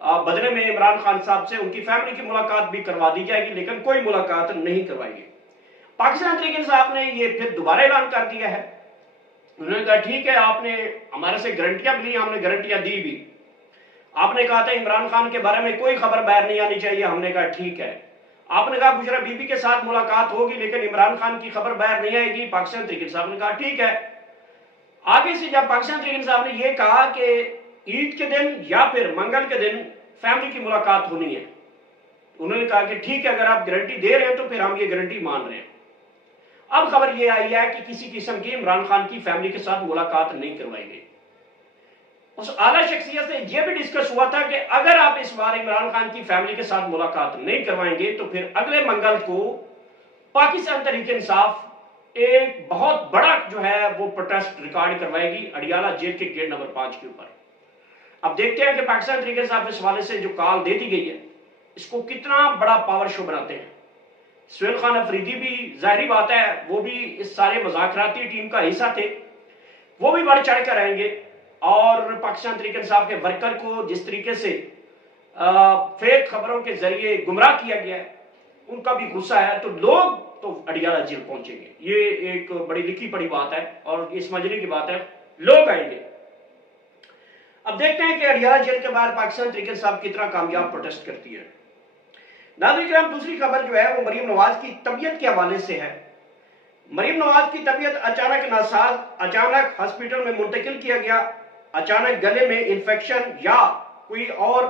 بدلے میں عمران خان صاحب سے ان کی فیملی کی ملاقات بھی کروا دی جائے گی، لیکن کوئی ملاقات نہیں کروائی گی۔ پاکستان تحریک انصاف نے یہ پھر دوبارہ اعلان کر دیا ہے، انہوں نے کہا ٹھیک ہے، آپ نے ہمارے سے گارنٹیاں بھی لی، ہم نے گارنٹیاں دی بھی، آپ نے کہا تھا عمران خان کے بارے میں کوئی خبر باہر نہیں آنی چاہیے، ہم نے کہا ٹھیک ہے، آپ نے کہا بشرا بی بی کے ساتھ ملاقات ہوگی لیکن عمران خان کی خبر باہر نہیں آئے گی، پاکستان تحریک انصاف نے کہا ٹھیک ہے۔ آگے سے جب پاکستان تحریک انصاف نے یہ کہا کہ عید کے دن یا پھر منگل کے دن فیملی کی ملاقات ہونی ہے، انہوں نے کہا کہ ٹھیک ہے، اگر آپ گارنٹی دے رہے ہیں تو پھر ہم یہ گارنٹی مان رہے ہیں۔ اب خبر یہ آئی ہے کہ کسی قسم کی عمران خان کی فیملی کے ساتھ ملاقات نہیں کروائی گئی۔ اس اعلیٰ شخصیت سے یہ بھی ڈسکس ہوا تھا کہ اگر آپ اس بار عمران خان کی فیملی کے ساتھ ملاقات نہیں کروائیں گے تو پھر اگلے منگل کو پاکستان تحریک انصاف ایک بہت بڑا جو ہے وہ پروٹیسٹ ریکارڈ کروائے گی اڈیالہ جیل کے گیٹ نمبر 5 کے اوپر۔ اب دیکھتے ہیں کہ پاکستان تحریک انصاف اس حوالے سے جو کال دے دی گئی ہے اس کو کتنا بڑا پاور شو بناتے ہیں۔ سہیل خان افریدی بھی ظاہری بات ہے وہ بھی اس سارے مذاکراتی ٹیم کا حصہ تھے، وہ بھی بڑھ چڑھ کر آئیں گے، اور پاکستان تحریک انصاف کے ورکر کو جس طریقے سے فیک خبروں کے ذریعے گمراہ کیا گیا ہے ان کا بھی غصہ ہے، تو لوگ تو اڈیالہ جیل پہنچیں گے۔ یہ ایک بڑی لکھی پڑی بات ہے اور یہ سمجھنے کی بات ہے، لوگ آئیں گے۔ اب دیکھتے ہیں کہ اڈیالہ جیل کے بعد پاکستان تحریک انصاف کتنا کامیاب پروٹیسٹ کرتی ہے۔ ناظرین کرام، دوسری خبر جو ہے وہ مریم نواز کی طبیعت کے حوالے سے ہے۔ مریم نواز کی طبیعت اچانک ناساز، اچانک ہاسپٹل میں منتقل کیا گیا، اچانک گلے میں انفیکشن یا کوئی اور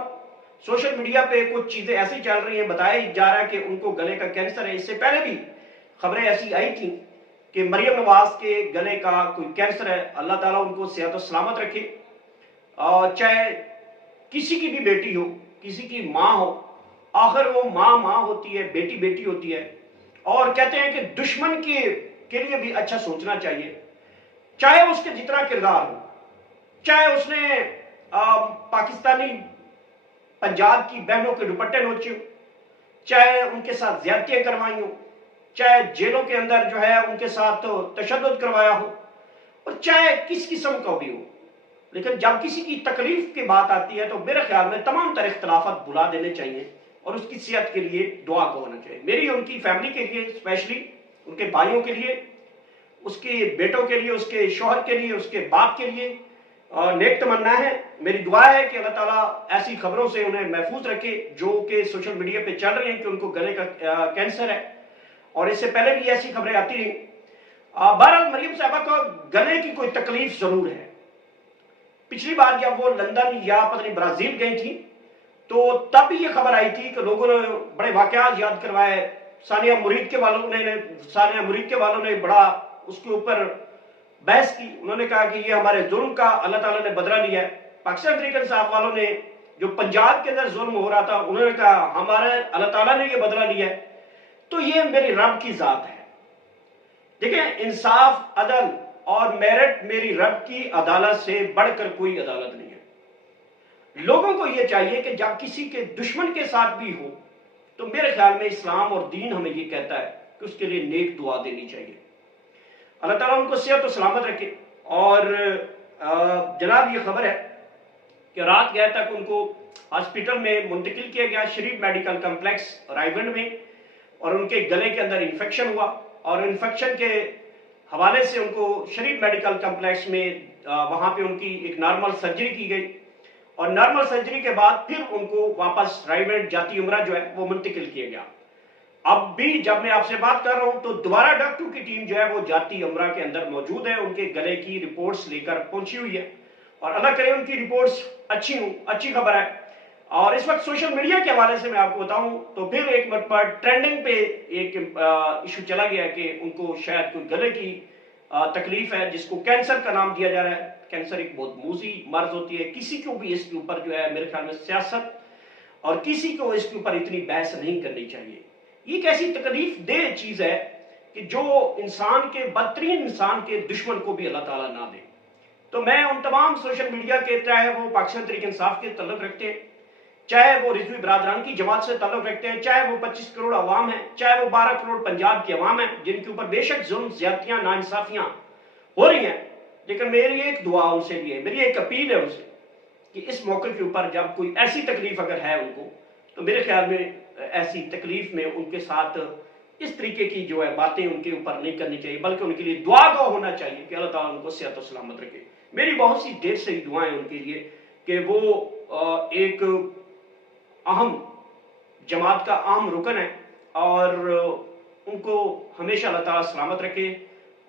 سوشل میڈیا پہ کچھ چیزیں ایسی چل رہی ہیں، بتایا جا رہا ہے کہ ان کو گلے کا کینسر ہے۔ اس سے پہلے بھی خبریں ایسی آئی تھیں کہ مریم نواز کے گلے کا کوئی کینسر ہے، اللہ تعالیٰ ان کو صحت و سلامت رکھے۔ چاہے کسی کی بھی بیٹی ہو، کسی کی ماں ہو، آخر وہ ماں ہوتی ہے، بیٹی بیٹی ہوتی ہے، اور کہتے ہیں کہ دشمن کے لیے بھی اچھا سوچنا چاہیے، چاہے اس کے جتنا کردار ہو، چاہے اس نے پاکستانی پنجاب کی بہنوں کے دوپٹے نوچے ہو، چاہے ان کے ساتھ زیادتیاں کروائی ہو، چاہے جیلوں کے اندر جو ہے ان کے ساتھ تشدد کروایا ہو، اور چاہے کس قسم کا بھی ہو، لیکن جب کسی کی تکلیف کی بات آتی ہے تو میرے خیال میں تمام تر اختلافات بھلا دینے چاہیے اور اس کی صحت کے لیے دعا کو ہونا چاہیے۔ میری ان کی فیملی کے لیے، اسپیشلی ان کے بھائیوں کے لیے، اس کے بیٹوں کے لیے، اس کے شوہر کے لیے، اس کے باپ کے لیے نیک تمنا ہے۔ میری دعا ہے کہ اللہ تعالیٰ ایسی خبروں سے انہیں محفوظ رکھے جو کہ سوشل میڈیا پہ چل رہی ہیں کہ ان کو گلے کا کینسر ہے، اور اس سے پہلے بھی ایسی خبریں آتی رہیں۔ بہرحال مریم صاحبہ کو گلے کی کوئی تکلیف ضرور ہے۔ پچھلی بار جب وہ لندن یا پتہ نہیں برازیل گئی تھی تو تب یہ خبر آئی تھی کہ لوگوں نے بڑے واقعات یاد کروائے، ثانیہ مرید کے والوں نے بڑا اس کے اوپر بحث کی، انہوں نے کہا کہ یہ ہمارے ظلم کا اللہ تعالیٰ نے بدلہ لیا ہے۔ پاکستان تحریک انصاف والوں نے جو پنجاب کے اندر ظلم ہو رہا تھا انہوں نے کہا ہمارے اللہ تعالیٰ نے یہ بدلہ لیا ہے۔ تو یہ میری رب کی ذات ہے۔ دیکھیں، انصاف، عدل اور میرٹ میری رب کی عدالت سے بڑھ کر کوئی عدالت نہیں ہے۔ لوگوں کو یہ چاہیے کہ جب کسی کے دشمن کے ساتھ بھی ہو تو میرے خیال میں اسلام اور دین ہمیں یہ کہتا ہے کہ اس کے لیے نیک دعا دینی چاہیے۔ اللہ تعالیٰ ان کو صحت و سلامت رکھے۔ اور جناب یہ خبر ہے کہ رات گئے تک ان کو ہاسپٹل میں منتقل کیا گیا، شریف میڈیکل کمپلیکس رائیونڈ میں، اور ان کے گلے کے اندر انفیکشن ہوا، اور انفیکشن کے حوالے سے ان کو شریف میڈیکل کمپلیکس میں وہاں پہ ان کی ایک نارمل سرجری کی گئی، اور نارمل سرجری کے بعد پھر ان کو واپس رائیونڈ جاتی عمرہ جو ہے وہ منتقل کیا گیا۔ اب بھی جب میں آپ سے بات کر رہا ہوں تو دوبارہ ڈاکٹروں کی ٹیم جو ہے وہ جاتی عمرہ کے اندر موجود ہے، ان کے گلے کی رپورٹس لے کر پہنچی ہوئی ہے، اور اللہ کرے ان کی رپورٹس اچھی ہوں، اچھی خبر ہے۔ اور اس وقت سوشل میڈیا کے حوالے سے میں آپ کو بتاؤں تو پھر ایک مرتبہ ٹرینڈنگ پہ ایک ایشو چلا گیا کہ ان کو شاید کوئی گلے کی تکلیف ہے جس کو کینسر کا نام دیا جا رہا ہے۔ کینسر ایک بہت موذی مرض ہوتی ہے، کسی کو بھی اس کے اوپر جو ہے میرے خیال میں سیاست اور کسی کو اس کے اوپر اتنی بحث نہیں کرنی چاہیے۔ یہ ایک ایسی تکلیف دہ چیز ہے کہ جو انسان کے بدترین انسان کے دشمن کو بھی اللہ تعالیٰ نہ دے۔ تو میں ان تمام سوشل میڈیا کے، چاہے وہ پاکستان تحریک انصاف کے تعلق رکھتے ہیں، چاہے وہ رضوی برادران کی جماعت سے تعلق رکھتے ہیں، چاہے وہ 25 کروڑ عوام ہیں، چاہے وہ 12 کروڑ پنجاب کی عوام ہیں جن کے اوپر بے شک ظلم، زیادتیاں، ناانصافیاں ہو رہی ہیں، لیکن میری ایک دعا ان سے بھی ہے، میری ایک اپیل ہے ان سے کہ اس موقع کے اوپر جب کوئی ایسی تکلیف اگر ہے ان کو تو میرے خیال میں ایسی تکلیف میں ان کے ساتھ اس طریقے کی جو ہے باتیں ان کے اوپر نہیں کرنی چاہیے، بلکہ ان کے لیے دعا گو ہونا چاہیے کہ اللہ تعالیٰ ان کو صحت و سلامت رکھے۔ میری بہت سی دیر سے دعائیں ان کے لیے کہ وہ ایک اہم جماعت کا اہم رکن ہے، اور ان کو ہمیشہ اللہ تعالیٰ سلامت رکھے،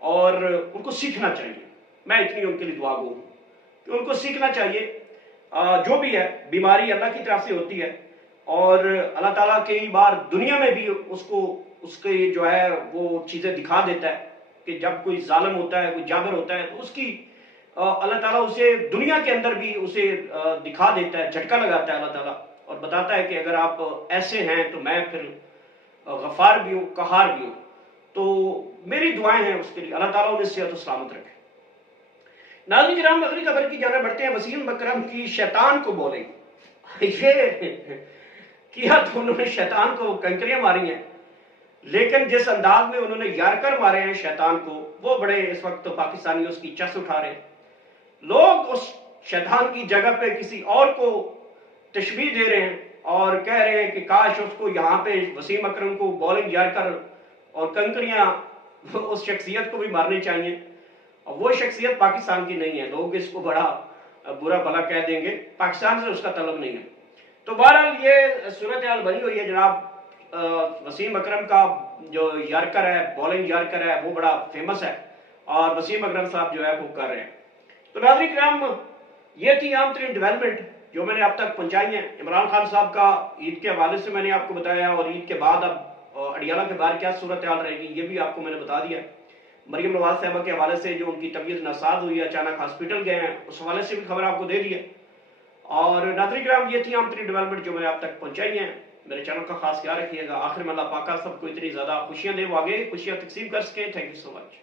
اور ان کو سیکھنا چاہیے۔ میں اتنی ان کے لیے دعا گو ہوں کہ ان کو سیکھنا چاہیے، جو بھی ہے بیماری اللہ کی طرف سے ہوتی ہے، اور اللہ تعالیٰ کئی بار دنیا میں بھی اس کے جو ہے وہ چیزیں دکھا دیتا ہے کہ جب کوئی ظالم ہوتا ہے، کوئی جابر ہوتا ہے، تو اس کی اللہ تعالیٰ اسے دنیا کے اندر بھی اسے دکھا دیتا ہے، جھٹکا لگاتا ہے اللہ تعالیٰ، اور بتاتا ہے کہ اگر آپ ایسے ہیں تو میں پھر غفار بھی ہوں، قہار بھی ہوں۔ تو میری دعائیں ہیں اس کے لیے، اللہ تعالیٰ انہیں صحت و سلامت رکھے۔ ناظرین کرام، اگلی خبر کی جانب بڑھتے ہیں۔ وسیم اکرم کی شیطان کو بولنگ، یہ کیا تو انہوں نے شیطان کو کنکریاں ماری ہیں، لیکن جس انداز میں انہوں نے یارکر مارے ہیں شیطان کو، وہ بڑے اس وقت پاکستانی اس کی چس اٹھا رہے ہیں۔ لوگ اس شیطان کی جگہ پہ کسی اور کو تشبیہ دے رہے ہیں اور کہہ رہے ہیں کہ کاش اس کو یہاں پہ وسیم اکرم کو بولنگ یارکر اور کنکریاں اس شخصیت کو بھی مارنی چاہیے، اور وہ شخصیت پاکستان کی نہیں ہے۔ لوگ اس کو بڑا برا بھلا کہہ دیں گے، پاکستان سے اس کا تعلق نہیں ہے۔ تو بہرحال یہ صورتحال بنی ہوئی ہے جناب۔ وسیم اکرم کا جو یارکر ہے، بولنگ یارکر ہے، وہ بڑا فیمس ہے، اور وسیم اکرم صاحب جو ہے وہ کر رہے ہیں۔ تو ناظرین کرام، یہ تھی عام ترین ڈیولپمنٹ جو میں نے اب تک پہنچائی ہیں۔ عمران خان صاحب کا عید کے حوالے سے میں نے آپ کو بتایا، اور عید کے بعد اب اڈیالہ کے باہر کیا صورتحال رہے گی یہ بھی آپ کو میں نے بتا دیا۔ مریم نواز صاحبہ کے حوالے سے جو ان کی طبیعت ناساز ہوئی ہے، اچانک ہاسپٹل گئے ہیں، اس حوالے سے بھی خبر آپ کو دے دی ہے۔ اور ناظرین کرام، یہ تھی عام ترین ڈیولپمنٹ جو میں نے اب تک پہنچائی ہیں۔ میرے چینل کا خاص خیال رکھیے گا۔ آخر میں اللہ پاک سب کو اتنی زیادہ خوشیاں دے، وہ آگے خوشیاں تقسیم کر سکیں۔ Thank you so much.